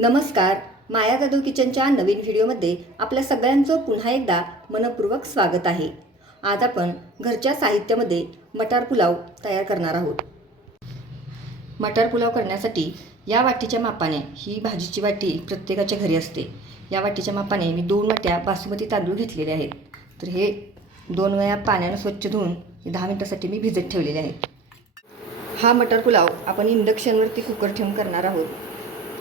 नमस्कार. माया जाधव किचनच्या नवीन व्हिडिओमध्ये आपल्या सगळ्यांचं पुन्हा एकदा मनपूर्वक स्वागत आहे. आज आपण घरच्या साहित्यामध्ये मटार पुलाव तयार करणार आहोत. मटार पुलाव करण्यासाठी या वाटीच्या मापाने, ही भाजीची वाटी प्रत्येकाच्या घरी असते, या वाटीच्या मापाने मी 2 वाट्या बासमती तांदूळ घेतलेले आहेत. तर हे 2 वेळा पाण्याने स्वच्छ धुवून 10 मिनिटासाठी मी भिजत ठेवलेले आहेत. हा मटार पुलाव आपण इंडक्शनवरती कुकर ठेवून करणार आहोत.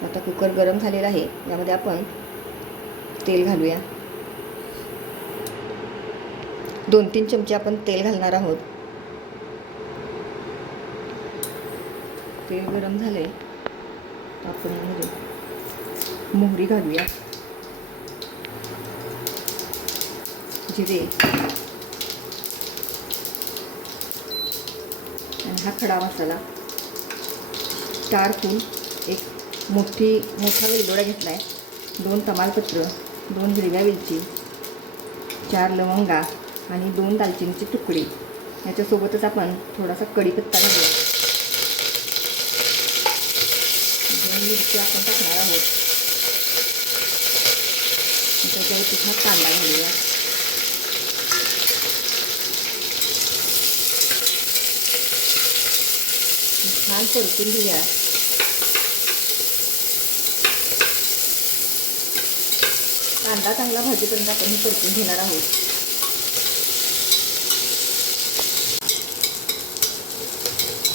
आता कुकर गरम झालेला आहे, यामध्ये आपण तेल घालूया. 2-3 चमचे आपण तेल घालणार आहोत. तेल गरम झाले आपण यामध्ये मोहरी घालूया, जिरे आणि हा खडा मसाला. 4 फूल, एक मोठा वेलदोडा घेतला आहे, 2 तमालपत्र, 2 हिरव्या वेलची, 4 लवंगा आणि 2 दालचिनीचे तुकडे. याच्यासोबतच आपण थोडासा कढीपत्ता घालूया. 2 मिरची आपण टाकणार आहोत. त्याच्यावरती हा कांदा घालूया. छान परतून घेऊया. कांदा चांगला भाजीपर्यंत आपण हे परतून घेणार आहोत.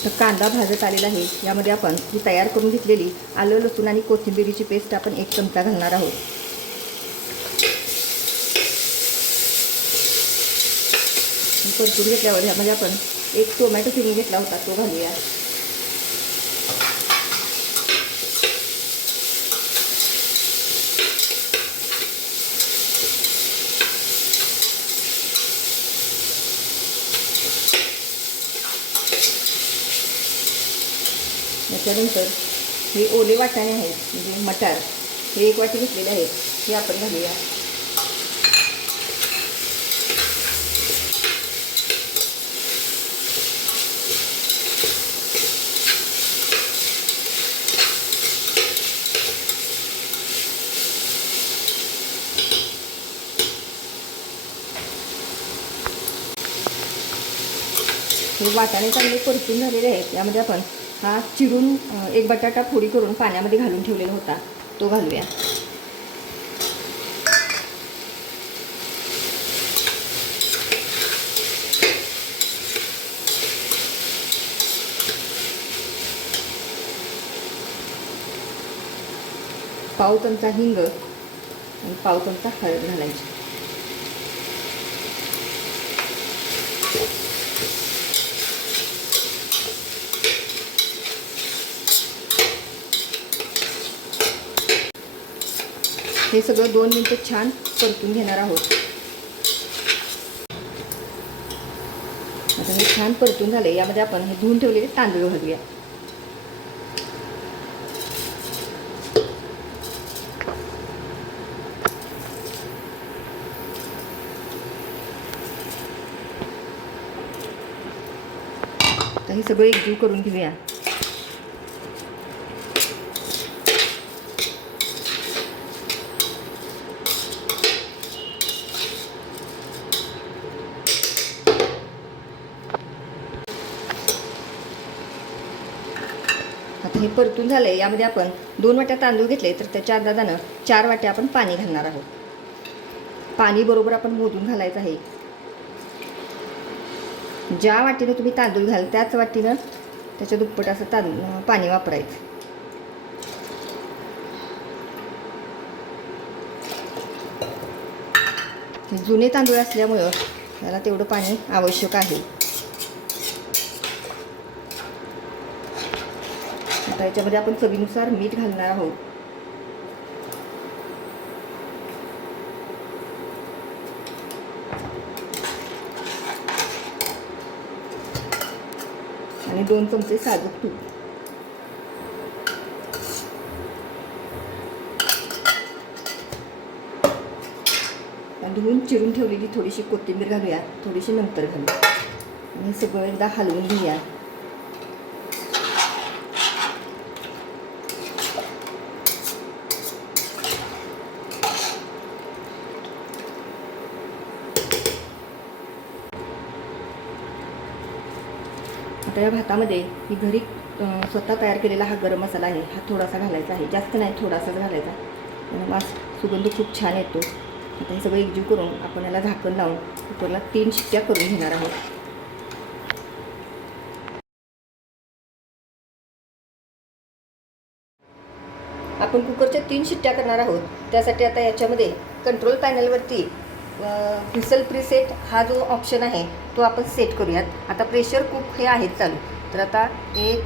तर कांदा भाजत आलेला आहे. यामध्ये आपण ही तयार करून घेतलेली आलं, लसूण आणि कोथिंबिरीची पेस्ट आपण 1 चमचा घालणार आहोत. परतून घेतल्यावर यामध्ये आपण 1 टोमॅटो चिरून घेतला होता, तो घालूया. त्याच्यानंतर हे ओले वाटाणे आहेत, म्हणजे मटार, हे 1 वाटी घेतलेले आहेत, हे आपण घालूया. हे वाटाणे चांगले परतून झालेले आहेत. यामध्ये आपण हा चिरून 1 बटाटा फोडी करून पाण्यामध्ये घालून ठेवलेला होता, तो घालूया. पाव चमचा हिंग आणि पाव चमचा हळद घालायची. हे सगळं 2 मिनिटं छान परतून घेणार आहोत. आता हे छान परतून झाले. यामध्ये आपण हे धुवून ठेवलेले तांदूळ घालूया. आता हे सगळं एकजीव करून घेऊया. आता हे परतून झाले. यामध्ये आपण 2 वाट्या तांदूळ घेतले, तर त्याच्या अंदाजानं 4 वाट्या आपण पाणी घालणार आहोत. पाणी बरोबर आपण मोजून घालायचं आहे. ज्या वाटीनं तुम्ही तांदूळ घाल त्याच वाटीनं त्याच्या दुप्पट असं पाणी वापरायचं. हे जुने तांदूळ असल्यामुळं त्याला तेवढं पाणी आवश्यक आहे. आता याच्यामध्ये आपण चवीनुसार मीठ घालणार आहोत. आणि 2 चमचे साजूक तूप. धुवून चिरून ठेवलेली थोडीशी कोथिंबीर घालूया, थोडीशी नंतर घालू. आणि सगळं एकदा हलवून घेऊया. आता या भातामध्ये मी घरी स्वतः तयार केलेला हा गरम मसाला आहे, हा थोडासा घालायचा आहे, जास्त नाही, थोडासाच घालायचा. त्याला वास सुगंध खूप छान येतो. आता हे सगळं एकजीव करून आपण याला झाकण लावून कुकरला 3 शिट्ट्या करून घेणार आहोत. आपण कुकरच्या 3 शिट्ट्या करणार आहोत. त्यासाठी आता याच्यामध्ये कंट्रोल पॅनलवरती व्हिसल प्रीसेट हा जो ऑप्शन आहे तो आपण सेट करूयात. आता प्रेशर कुक हे आहेत चालू, तर आता 1,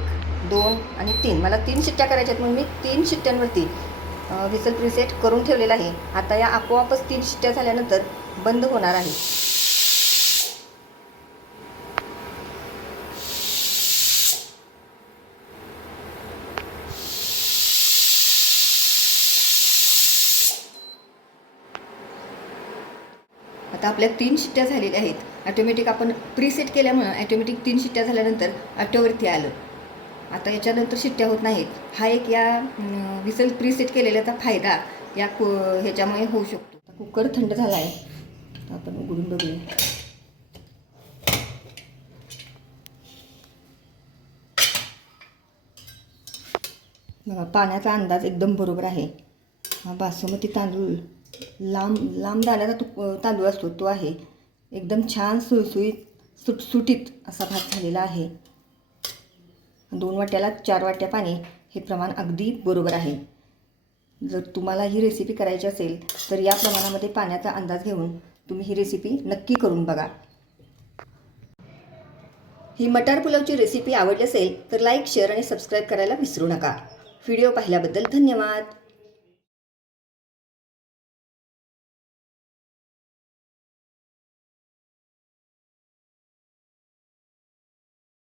2 आणि 3 मला 3 शिट्ट्या करायच्या आहेत, म्हणून मी 3 शिट्ट्यांवरती व्हिसल प्रीसेट करून ठेवलेला आहे. आता या आपोआपच 3 शिट्ट्या झाल्यानंतर बंद होणार आहे. आता आपल्या 3 शिट्ट्या झालेल्या आहेत. ॲटोमॅटिक आपण प्रीसेट केल्यामुळं ॲटोमॅटिक 3 शिट्ट्या झाल्यानंतर ऑटोवरती आलं. आता याच्यानंतर शिट्ट्या होत नाहीत. हा एक या व्हिसल प्रीसेट केलेल्याचा फायदा या ह्याच्यामुळे होऊ शकतो. कुकर थंड झाला आहे, आपण उघडून बघूया. बघा, पाण्याचा अंदाज एकदम बरोबर आहे. हा बासमती तांदूळ लांब दाण्याचा तांदूळ असतो तो आहे. एकदम छान सुळसुळीत सुटसुटीत असा भात झालेला आहे. 2 वाट्याला 4 वाट्या पाणी हे प्रमाण अगदी बरोबर आहे. जर तुम्हाला ही रेसिपी करायची असेल तर या प्रमाणामध्ये पाण्याचा अंदाज घेऊन तुम्ही ही रेसिपी नक्की करून बघा. ही मटार पुलावची रेसिपी आवडली असेल तर लाईक, शेअर आणि सबस्क्राईब करायला विसरू नका. व्हिडिओ पाहिल्याबद्दल धन्यवाद.